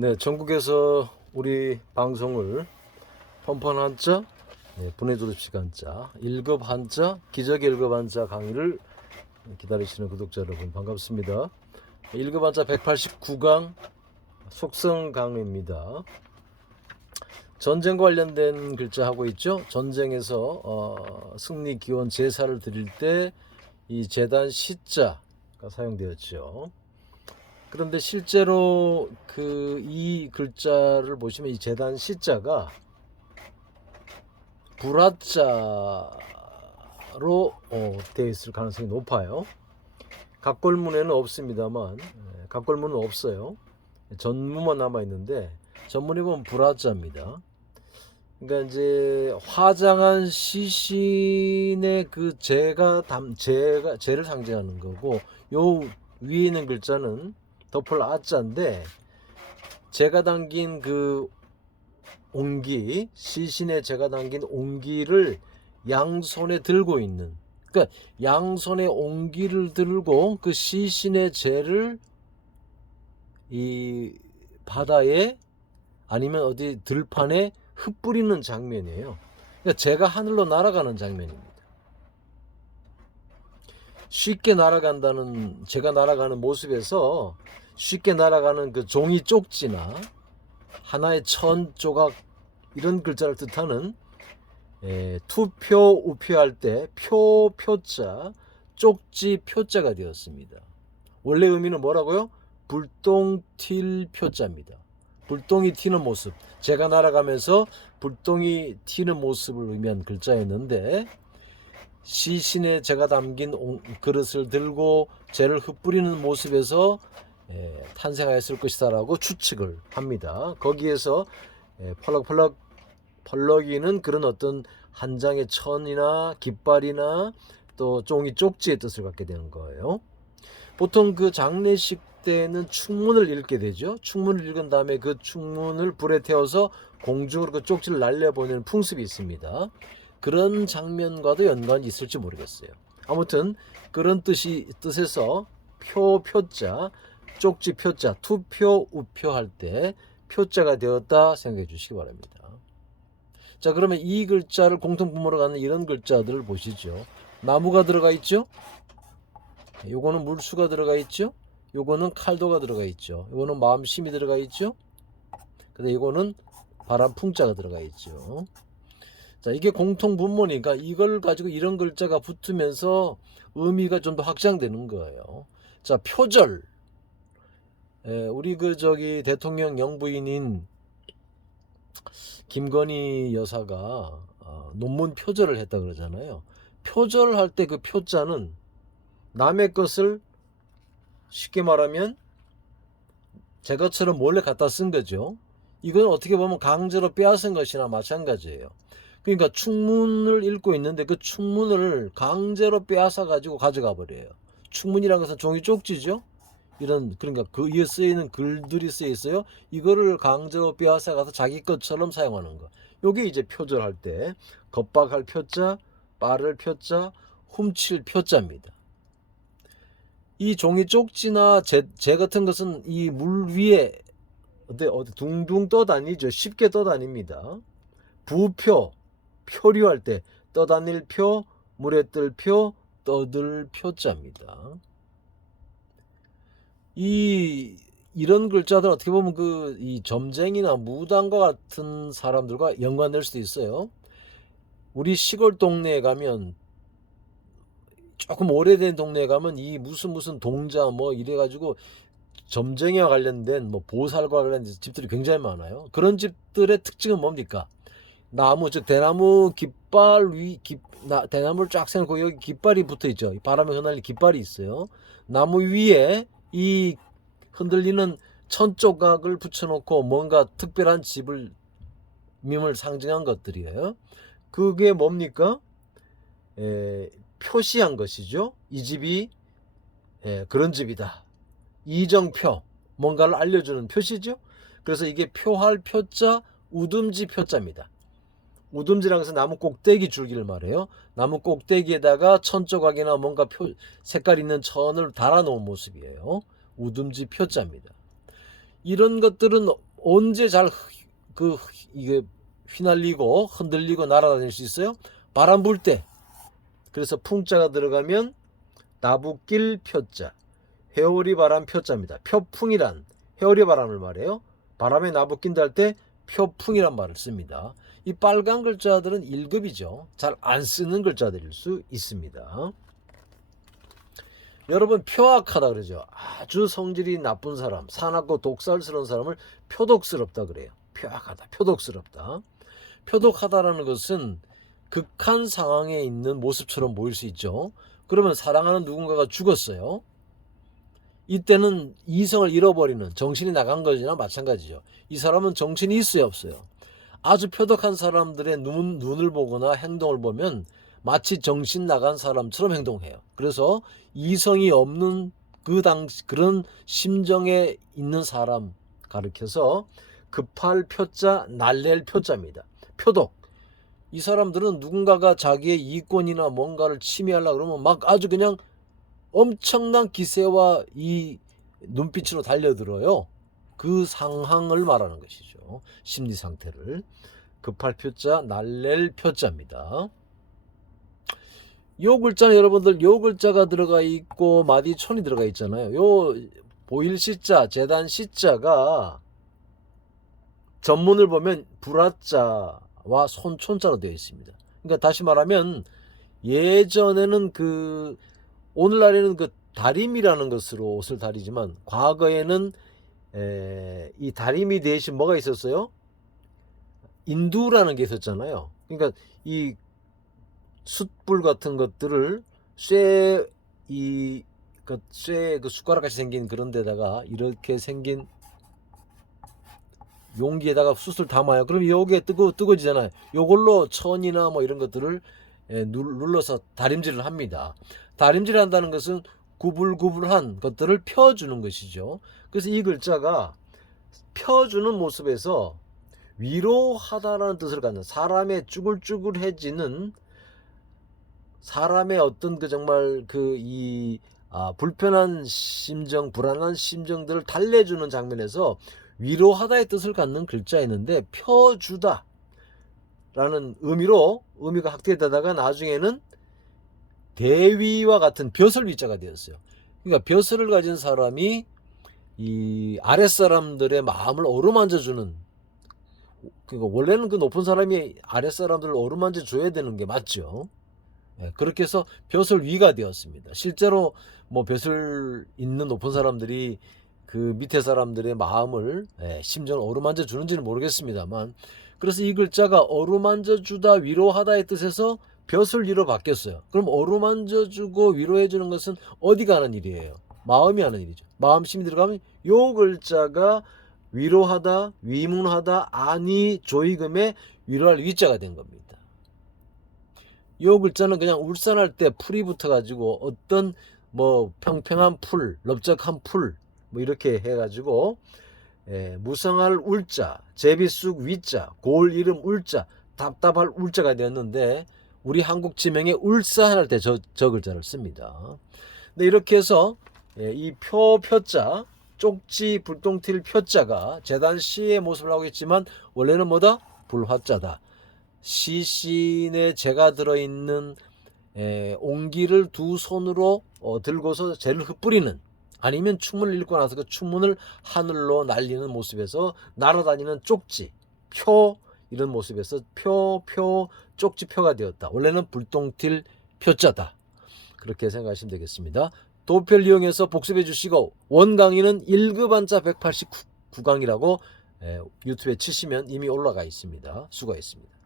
네, 전국에서 우리 방송을 펀펀 한자, 네, 분해조립식 한자, 1급 한자, 기적의 1급 한자 강의를 기다리시는 구독자 여러분 반갑습니다. 1급 한자 189강 속성 강의입니다. 전쟁과 관련된 글자 하고 있죠. 전쟁에서 어, 승리 기원 제사를 드릴 때 이 재단 시자가 사용되었죠. 그런데 실제로 그 이 글자를 보시면 이 재단 시자가 불화자로 어, 되어 있을 가능성이 높아요. 각골문에는 없습니다만 예, 각골문은 없어요. 전무만 남아 있는데 전문에 보면 불화자입니다. 그러니까 이제 화장한 시신의 그 재가 담 재가 재를 상징하는 거고 요 위에 있는 글자는 덮을 아자인데 제가 담긴 그 옹기 시신에 제가 담긴 옹기를 양손에 들고 있는 그러니까 양손에 옹기를 들고 그 시신의 재를 이 바다에 아니면 어디 들판에 흩뿌리는 장면이에요. 그러니까 제가 하늘로 날아가는 장면입니다. 쉽게 날아간다는 제가 날아가는 모습에서 쉽게 날아가는 그 종이 쪽지나 하나의 천 조각 이런 글자를 뜻하는 에, 투표 우표할 때 표 표자 쪽지 표자가 되었습니다. 원래 의미는 뭐라고요? 불똥 튈 표자입니다. 불똥이 튀는 모습. 제가 날아가면서 불똥이 튀는 모습을 의미한 글자였는데 시신에 제가 담긴 옹- 그릇을 들고 재를 흩뿌리는 모습에서 예, 탄생하였을 것이다라고 추측을 합니다. 거기에서 예, 펄럭펄럭 펄럭이는 그런 어떤 한 장의 천이나 깃발이나 또 종이 쪽지의 뜻을 갖게 되는 거예요. 보통 그 장례식 때는 충문을 읽게 되죠. 충문을 읽은 다음에 그 충문을 불에 태워서 공중으로 그 쪽지를 날려보내는 풍습이 있습니다. 그런 장면과도 연관이 있을지 모르겠어요. 아무튼 그런 뜻이 뜻에서 표 표자 쪽지 표자 투표 우표 할 때 표자가 되었다 생각해 주시기 바랍니다. 자 그러면 이 글자를 공통분모로 갖는 이런 글자들을 보시죠. 나무가 들어가 있죠. 요거는 물수가 들어가 있죠. 요거는 칼도가 들어가 있죠. 요거는 마음심이 들어가 있죠. 근데 이거는 바람 풍자가 들어가 있죠. 자, 이게 공통 분모니까 이걸 가지고 이런 글자가 붙으면서 의미가 좀 더 확장되는 거예요. 자, 표절. 에, 우리 그 저기 대통령 영부인인 김건희 여사가 어, 논문 표절을 했다 그러잖아요. 표절할 때 그 표자는 남의 것을 쉽게 말하면 제 것처럼 몰래 갖다 쓴 거죠. 이건 어떻게 보면 강제로 빼앗은 것이나 마찬가지예요. 그러니까 충문을 읽고 있는데 그 충문을 강제로 빼앗아 가지고 가져가 버려요. 충문이라는 것은 종이 쪽지죠. 이런 그러니까 그 위에 쓰여 있는 글들이 쓰여 있어요. 이거를 강제로 빼앗아 가서 자기 것처럼 사용하는 거. 요게 이제 표절할 때 겁박할 표자, 빠를 표자, 훔칠 표자입니다. 이 종이 쪽지나 재, 재 같은 것은 이 물 위에 어디 어디 둥둥 떠다니죠. 쉽게 떠다닙니다. 부표 표류할 때 떠다닐 표, 물에 뜰 표, 떠들 표자입니다. 이 이런 글자들 어떻게 보면 그 이 점쟁이나 무당과 같은 사람들과 연관될 수도 있어요. 우리 시골 동네에 가면 조금 오래된 동네에 가면 이 무슨 무슨 동자 뭐 이래 가지고 점쟁이와 관련된 뭐 보살과 관련된 집들이 굉장히 많아요. 그런 집들의 특징은 뭡니까? 나무 즉 대나무 깃발 위 깃, 나, 대나무를 쫙 세놓고 여기 깃발이 붙어 있죠. 이 바람에 흩날린 깃발이 있어요. 나무 위에 이 흔들리는 천 조각을 붙여놓고 뭔가 특별한 집을 밈을 상징한 것들이에요. 그게 뭡니까? 에, 표시한 것이죠. 이 집이 에, 그런 집이다. 이정표 뭔가를 알려주는 표시죠. 그래서 이게 표할 표자 우듬지 표자입니다. 것은 나무 꼭대기 줄기를 말해요. 나무 꼭대기에다가 천 조각이나 뭔가 표, 색깔 있는 천을 달아놓은 모습이에요. 우듬지 표자입니다. 이런 것들은 언제 잘 그 이게 휘날리고 흔들리고 날아다닐 수 있어요? 바람 불 때. 그래서 풍자가 들어가면 나부길 표자, 회오리 바람 표자입니다. 표풍이란 회오리 바람을 말해요. 바람에 나부낀다 할 때 표풍이란 말을 씁니다. 이 빨간 글자들은 1급이죠. 잘 안 쓰는 글자들일 수 있습니다. 여러분 표악하다 그러죠. 아주 성질이 나쁜 사람, 사납고 독살스러운 사람을 표독스럽다 그래요. 표악하다, 표독스럽다. 표독하다라는 것은 극한 상황에 있는 모습처럼 보일 수 있죠. 그러면 사랑하는 누군가가 죽었어요. 이때는 이성을 잃어버리는 정신이 나간 것이나 마찬가지죠. 이 사람은 정신이 있어요, 없어요. 아주 표독한 사람들의 눈, 눈을 보거나 행동을 보면 마치 정신 나간 사람처럼 행동해요. 그래서 이성이 없는 그 당시 그런 심정에 있는 사람 가르켜서 급할 표자, 날랠 표자입니다. 표독. 이 사람들은 누군가가 자기의 이권이나 뭔가를 침해하려 그러면 막 아주 그냥 엄청난 기세와 이 눈빛으로 달려들어요. 그 상황을 말하는 것이죠. 심리 상태를. 급할 표자, 날랠 표자입니다. 요 글자는 여러분들 요 글자가 들어가 있고 마디촌이 들어가 있잖아요. 요 보일 시자, 재단 시자가 전문을 보면 불화자와 손촌자로 되어 있습니다. 그러니까 다시 말하면 예전에는 그 오늘날에는 그 다림이라는 것으로 옷을 다리지만 과거에는 에, 이 다림이 대신 뭐가 있었어요? 인두라는 게 있었잖아요. 그러니까 이 숯불 같은 것들을 쇠이 그 쇠 그 숟가락 같이 생긴 그런 데다가 이렇게 생긴 용기에다가 숯을 담아요. 그럼 여기에 뜨거 뜨거지잖아요. 요걸로 천이나 뭐 이런 것들을 예, 눌- 눌러서 다림질을 합니다. 다림질 한다는 것은 구불구불한 것들을 펴주는 것이죠. 그래서 이 글자가 펴주는 모습에서 위로하다라는 뜻을 갖는 사람의 쭈글쭈글해지는 사람의 어떤 그 정말 그이 아, 불편한 심정, 불안한 심정들을 달래주는 장면에서 위로하다의 뜻을 갖는 글자였는데 펴주다 라는 의미로 의미가 확대되다가 나중에는 대위와 같은 벼슬 위자가 되었어요. 그러니까 벼슬을 가진 사람이 이 아랫사람들의 마음을 어루만져 주는 그러니까 원래는 그 높은 사람이 아랫사람들을 어루만져 줘야 되는 게 맞죠. 예, 그렇게 해서 벼슬 위가 되었습니다. 실제로 뭐 벼슬 있는 높은 사람들이 그 밑에 사람들의 마음을 예, 심정을 어루만져 주는지는 모르겠습니다만 그래서 이 글자가 어루만져 주다 위로하다의 뜻에서 벼슬 위로 바뀌었어요. 그럼 어루만져 주고 위로해 주는 것은 어디가 하는 일이에요? 마음이 하는 일이죠. 마음 심이 들어가면 요 글자가 위로하다, 위문하다, 아니 조이금의 위로할 위자가 된 겁니다. 요 글자는 그냥 울산할 때 풀이 붙어가지고 어떤 뭐 평평한 풀, 넓적한 풀, 뭐 이렇게 해가지고 예, 무성할 울자, 제비쑥 위자, 골 이름 울자, 답답할 울자가 되었는데 우리 한국 지명에 울산할 때 저 저 글자를 씁니다. 근데 이렇게 해서 예, 이표 표자 쪽지 불똥틸 표자가 재단 시의 모습을 하고 있지만 원래는 뭐다 불화자다. 시신에 재가 들어있는 에, 옹기를 두 손으로 어, 들고서 재를 흩뿌리는 아니면 춤을 읽고 나서 그 춤문을 하늘로 날리는 모습에서 날아다니는 쪽지 표 이런 모습에서 표 표 쪽지표가 되었다. 원래는 불똥틸 표자다. 그렇게 생각하시면 되겠습니다. 도표를 이용해서 복습해 주시고 원 강의는 1급 한자 189강이라고 유튜브에 치시면 이미 올라가 있습니다. 수고했습니다.